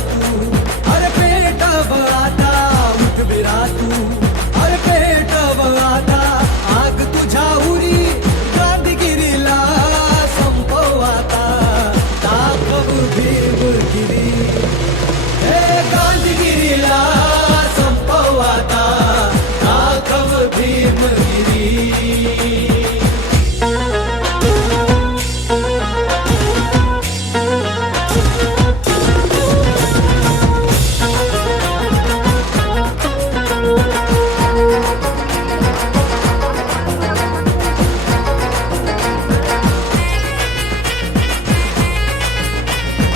तू, अरे पेटव आता उठविरा तू, अरे पेटव आता आग तुझ्या उरी, गांधीगिरीला संपव आता, दाखव भीमगिरी, हे गांधीगिरीला संपव आता, दाखव भीमगिरी.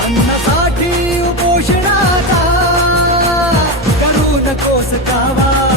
अन्नासाठी उपोषणाचा करू नकोस कामा.